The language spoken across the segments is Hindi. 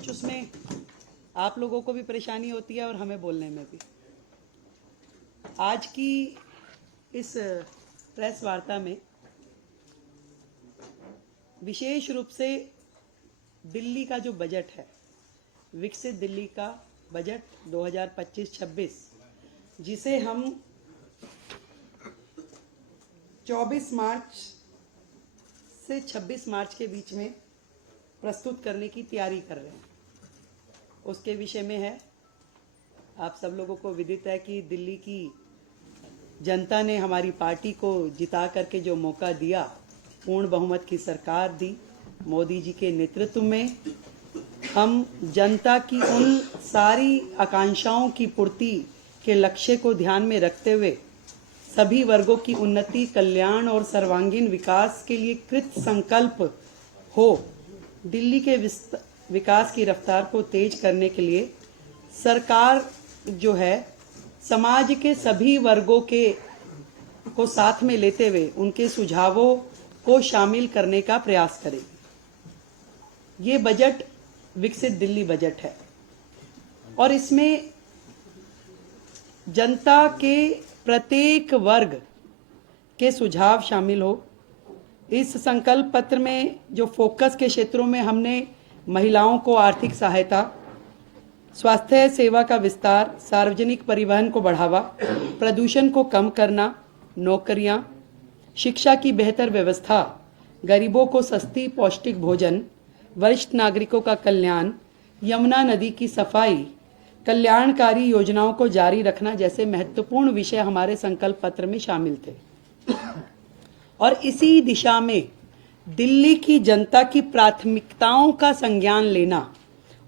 कुछ उसमें आप लोगों को भी परेशानी होती है और हमें बोलने में भी। आज की इस प्रेस वार्ता में विशेष रूप से दिल्ली का जो बजट है, विकसित दिल्ली का बजट 2025-26, जिसे हम 24 मार्च से 26 मार्च के बीच में प्रस्तुत करने की तैयारी कर रहे हैं, उसके विषय में है। आप सब लोगों को विदित है कि दिल्ली की जनता ने हमारी पार्टी को जिता करके जो मौका दिया, पूर्ण बहुमत की सरकार दी मोदी जी के नेतृत्व में, हम जनता की उन सारी आकांक्षाओं की पूर्ति के लक्ष्य को ध्यान में रखते हुए सभी वर्गों की उन्नति, कल्याण और सर्वांगीण विकास के लिए कृत संकल्प हो दिल्ली के विकास की रफ्तार को तेज करने के लिए सरकार जो है समाज के सभी वर्गों को साथ में लेते हुए उनके सुझावों को शामिल करने का प्रयास करेगी। ये बजट विकसित दिल्ली बजट है और इसमें जनता के प्रत्येक वर्ग के सुझाव शामिल हो। इस संकल्प पत्र में जो फोकस के क्षेत्रों में हमने महिलाओं को आर्थिक सहायता, स्वास्थ्य सेवा का विस्तार, सार्वजनिक परिवहन को बढ़ावा, प्रदूषण को कम करना, नौकरियां, शिक्षा की बेहतर व्यवस्था, गरीबों को सस्ती पौष्टिक भोजन, वरिष्ठ नागरिकों का कल्याण, यमुना नदी की सफाई, कल्याणकारी योजनाओं को जारी रखना जैसे महत्वपूर्ण विषय हमारे संकल्प पत्र में शामिल थे। और इसी दिशा में दिल्ली की जनता की प्राथमिकताओं का संज्ञान लेना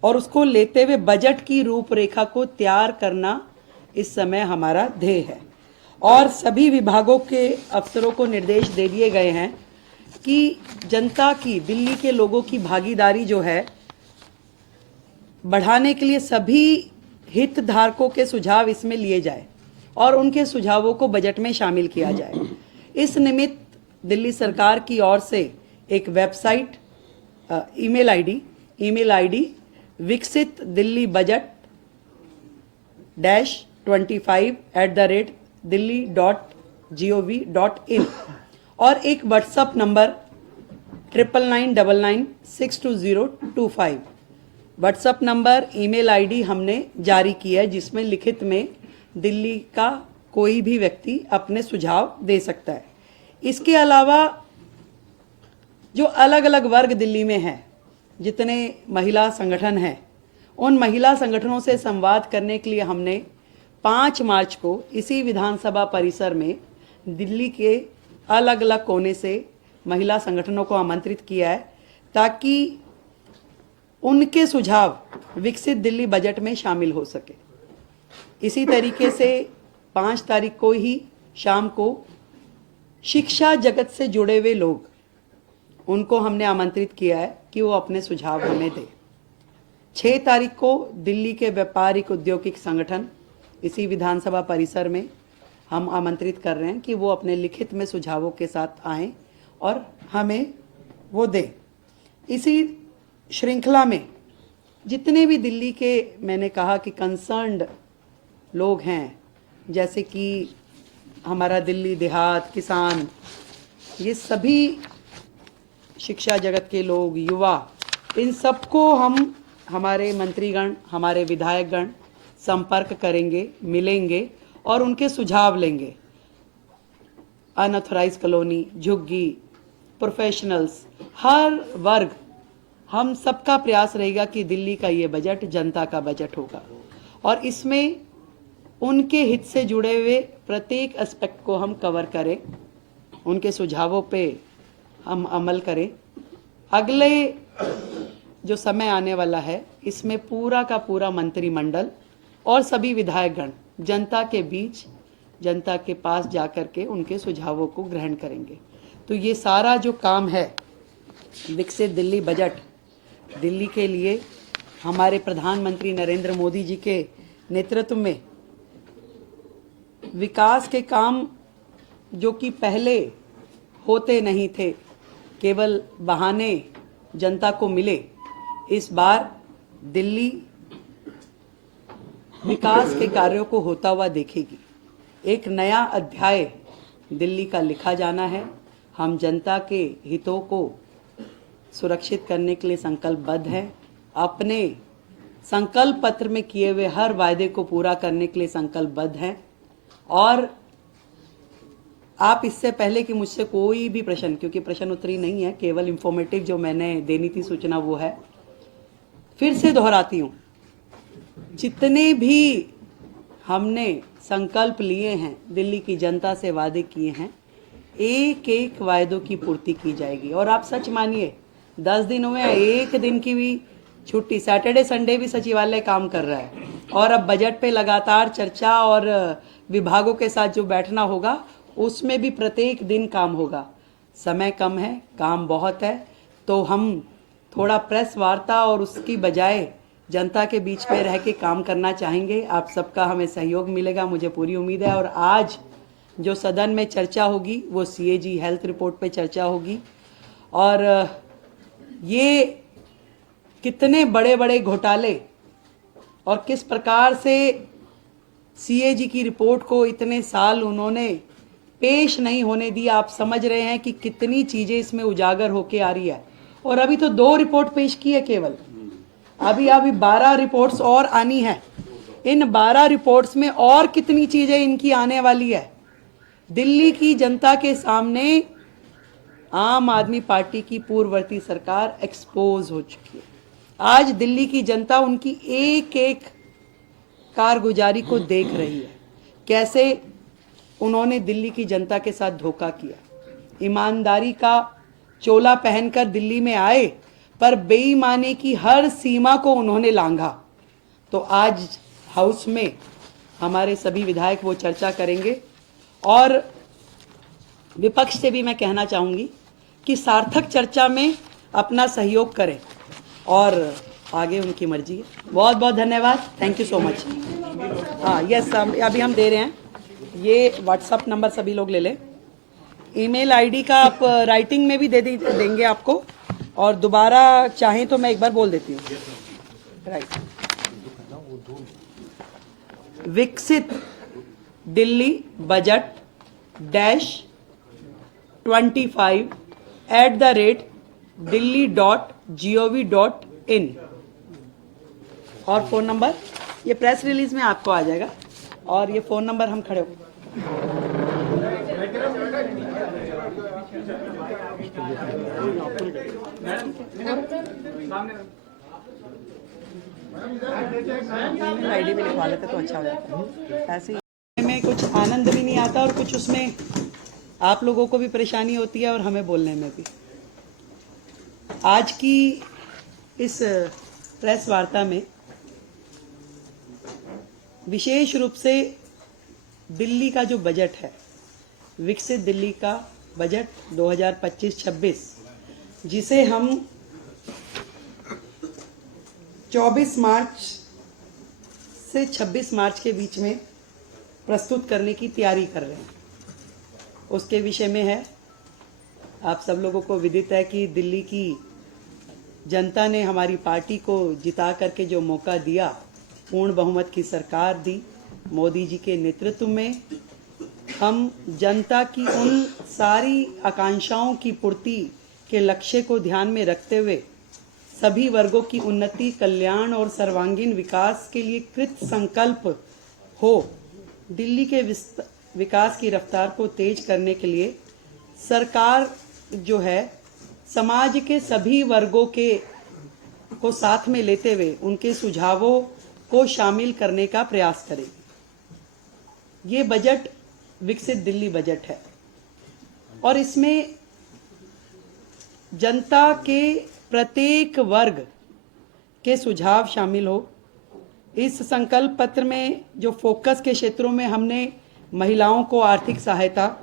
और उसको लेते हुए बजट की रूपरेखा को तैयार करना इस समय हमारा ध्येय है। और सभी विभागों के अफसरों को निर्देश दे दिए गए हैं कि जनता की, दिल्ली के लोगों की भागीदारी जो है बढ़ाने के लिए सभी हितधारकों के सुझाव इसमें लिए जाए और उनके सुझावों को बजट में शामिल किया जाए। इस निमित्त दिल्ली सरकार की ओर से एक वेबसाइट, ईमेल आईडी विकसित दिल्ली बजट -25@delhi.gov.in और एक WhatsApp number 9999962025 WhatsApp number, email ID हमने जारी की है, जिसमें लिखित में दिल्ली का कोई भी व्यक्ति अपने सुझाव दे सकता है। इसके अलावा जो अलग अलग वर्ग दिल्ली में हैं, जितने महिला संगठन हैं, उन महिला संगठनों से संवाद करने के लिए हमने 5 मार्च को इसी विधानसभा परिसर में दिल्ली के अलग अलग कोने से महिला संगठनों को आमंत्रित किया है, ताकि उनके सुझाव विकसित दिल्ली बजट में शामिल हो सके। इसी तरीके से 5 तारीख को ही शाम को शिक्षा जगत से जुड़े हुए लोग, उनको हमने आमंत्रित किया है कि वो अपने सुझाव हमें दें। 6 तारीख को दिल्ली के व्यापारिक औद्योगिक संगठन इसी विधानसभा परिसर में हम आमंत्रित कर रहे हैं कि वो अपने लिखित में सुझावों के साथ आएं और हमें वो दें। इसी श्रृंखला में जितने भी दिल्ली के, मैंने कहा कि कंसर्न्ड लोग हैं, जैसे कि हमारा दिल्ली देहात, किसान, ये सभी शिक्षा जगत के लोग, युवा, इन सबको हम, हमारे मंत्रीगण, हमारे विधायकगण संपर्क करेंगे, मिलेंगे और उनके सुझाव लेंगे। अनऑथराइज कॉलोनी, झुग्गी, प्रोफेशनल्स, हर वर्ग, हम सबका प्रयास रहेगा कि दिल्ली का ये बजट जनता का बजट होगा और इसमें उनके हित से जुड़े हुए प्रत्येक एस्पेक्ट को हम कवर करें, उनके सुझावों पे हम अमल करें। अगले जो समय आने वाला है, इसमें पूरा का पूरा मंत्रिमंडल और सभी विधायकगण जनता के बीच, जनता के पास जाकर के उनके सुझावों को ग्रहण करेंगे। तो ये सारा जो काम है विकसित दिल्ली बजट, दिल्ली के लिए हमारे प्रधानमंत्री नरेंद्र मोदी जी के नेतृत्व में विकास के काम जो कि पहले होते नहीं थे, केवल बहाने जनता को मिले, इस बार दिल्ली विकास के कार्यों को होता हुआ देखेगी। एक नया अध्याय दिल्ली का लिखा जाना है। हम जनता के हितों को सुरक्षित करने के लिए संकल्पबद्ध हैं। अपने संकल्प पत्र में किए हुए हर वायदे को पूरा करने के लिए संकल्पबद्ध हैं। और आप इससे पहले कि मुझसे कोई भी प्रश्न, क्योंकि प्रश्न उत्तरी नहीं है, केवल इंफॉर्मेटिव जो मैंने देनी थी सूचना वो है, फिर से दोहराती हूँ, जितने भी हमने संकल्प लिए हैं, दिल्ली की जनता से वादे किए हैं, एक एक वायदों की पूर्ति की जाएगी। और आप सच मानिए 10 दिन हुए, एक दिन की भी छुट्टी, सैटरडे संडे भी सचिवालय काम कर रहा है। और अब बजट पे लगातार चर्चा और विभागों के साथ जो बैठना होगा उसमें भी प्रत्येक दिन काम होगा। समय कम है, काम बहुत है, तो हम थोड़ा प्रेस वार्ता और उसकी बजाय जनता के बीच में रह के काम करना चाहेंगे। आप सबका हमें सहयोग मिलेगा, मुझे पूरी उम्मीद है। और आज जो सदन में चर्चा होगी वो CAG हेल्थ रिपोर्ट पे चर्चा होगी। और ये कितने बड़े बड़े घोटाले और किस प्रकार से CAG की रिपोर्ट को इतने साल उन्होंने पेश नहीं होने दिया, आप समझ रहे हैं कि कितनी चीजें इसमें उजागर होके आ रही है। और अभी तो 2 रिपोर्ट पेश की है केवल, अभी 12 रिपोर्ट्स और आनी है। इन 12 रिपोर्ट्स में और कितनी चीजें इनकी आने वाली है। दिल्ली की जनता के सामने आम आदमी पार्टी की पूर्ववर्ती सरकार एक्सपोज हो चुकी है। आज दिल्ली की जनता उनकी एक एक कारगुजारी को देख रही है, कैसे उन्होंने दिल्ली की जनता के साथ धोखा किया। ईमानदारी का चोला पहनकर दिल्ली में आए, पर बेईमानी की हर सीमा को उन्होंने लांघा। तो आज हाउस में हमारे सभी विधायक वो चर्चा करेंगे। और विपक्ष से भी मैं कहना चाहूँगी कि सार्थक चर्चा में अपना सहयोग करें, और आगे उनकी मर्जी है। बहुत बहुत धन्यवाद, थैंक यू सो मच। हाँ यस, अभी हम दे रहे हैं। ये व्हाट्सअप नंबर सभी लोग ले लें। ईमेल आईडी का आप राइटिंग में भी देंगे आपको, और दोबारा चाहें तो मैं एक बार बोल देती हूँ। राइट, विकसित दिल्ली बजट -25@delhi.gov.in। और फोन नंबर ये प्रेस रिलीज में आपको आ जाएगा, और ये फोन नंबर हम खड़े हो। आईडी भी लिखवा लेते तो अच्छा हो जाता। ऐसे में कुछ आनंद भी नहीं आता, और कुछ उसमें आप लोगों को भी परेशानी होती है और हमें बोलने में भी। आज की इस प्रेस वार्ता में विशेष रूप से दिल्ली का जो बजट है, विकसित दिल्ली का बजट 2025-26, जिसे हम 24 मार्च से 26 मार्च के बीच में प्रस्तुत करने की तैयारी कर रहे हैं, उसके विषय में है। आप सब लोगों को विदित है कि दिल्ली की जनता ने हमारी पार्टी को जिता करके जो मौका दिया, पूर्ण बहुमत की सरकार दी मोदी जी के नेतृत्व में, हम जनता की उन सारी आकांक्षाओं की पूर्ति के लक्ष्य को ध्यान में रखते हुए सभी वर्गों की उन्नति, कल्याण और सर्वांगीण विकास के लिए कृत संकल्प हो। दिल्ली के विकास की रफ्तार को तेज करने के लिए सरकार जो है समाज के सभी वर्गों को साथ में लेते हुए उनके सुझावों को शामिल करने का प्रयास करेगी। ये बजट विकसित दिल्ली बजट है, और इसमें जनता के प्रत्येक वर्ग के सुझाव शामिल हो। इस संकल्प पत्र में जो फोकस के क्षेत्रों में हमने महिलाओं को आर्थिक सहायता,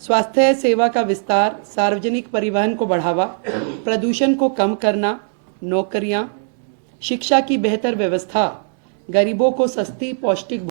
स्वास्थ्य सेवा का विस्तार, सार्वजनिक परिवहन को बढ़ावा, प्रदूषण को कम करना, नौकरियां, शिक्षा की बेहतर व्यवस्था, गरीबों को सस्ती पौष्टिक